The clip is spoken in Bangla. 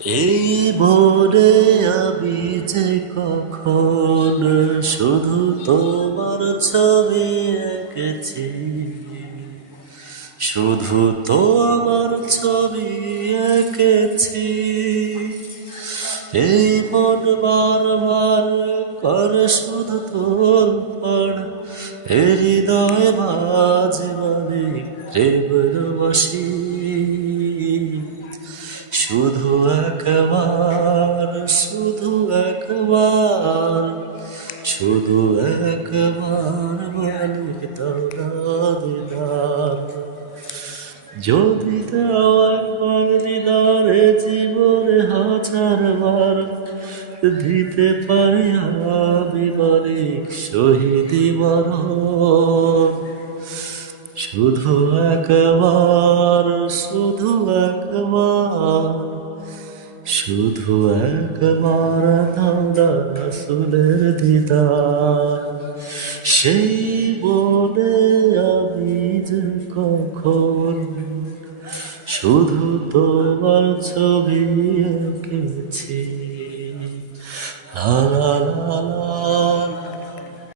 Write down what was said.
এই মনে আমি যে কখন শুধু তোমার ছবি এঁকেছি, শুধু তোমার ছবি এঁকেছি। এই মন বারবার করে শুধু তোর পর, হৃদয় বাজে মানে প্রেমের বাসি। শুধু একবার, শুধু একবার, শুধু একবার মালিক দিদার। যদি দাও একবার দিদারে জীবনে হাজার বার, দিতে পারি আমি মালিক শহীদি মরণ। শুধু একবার, শুধু একবার, শুধু একবার দাওনা রাসূলের দিদার। সেই বনে আমি যে কখন শুধু তোমার ছবি এঁকেছি। লা লা লা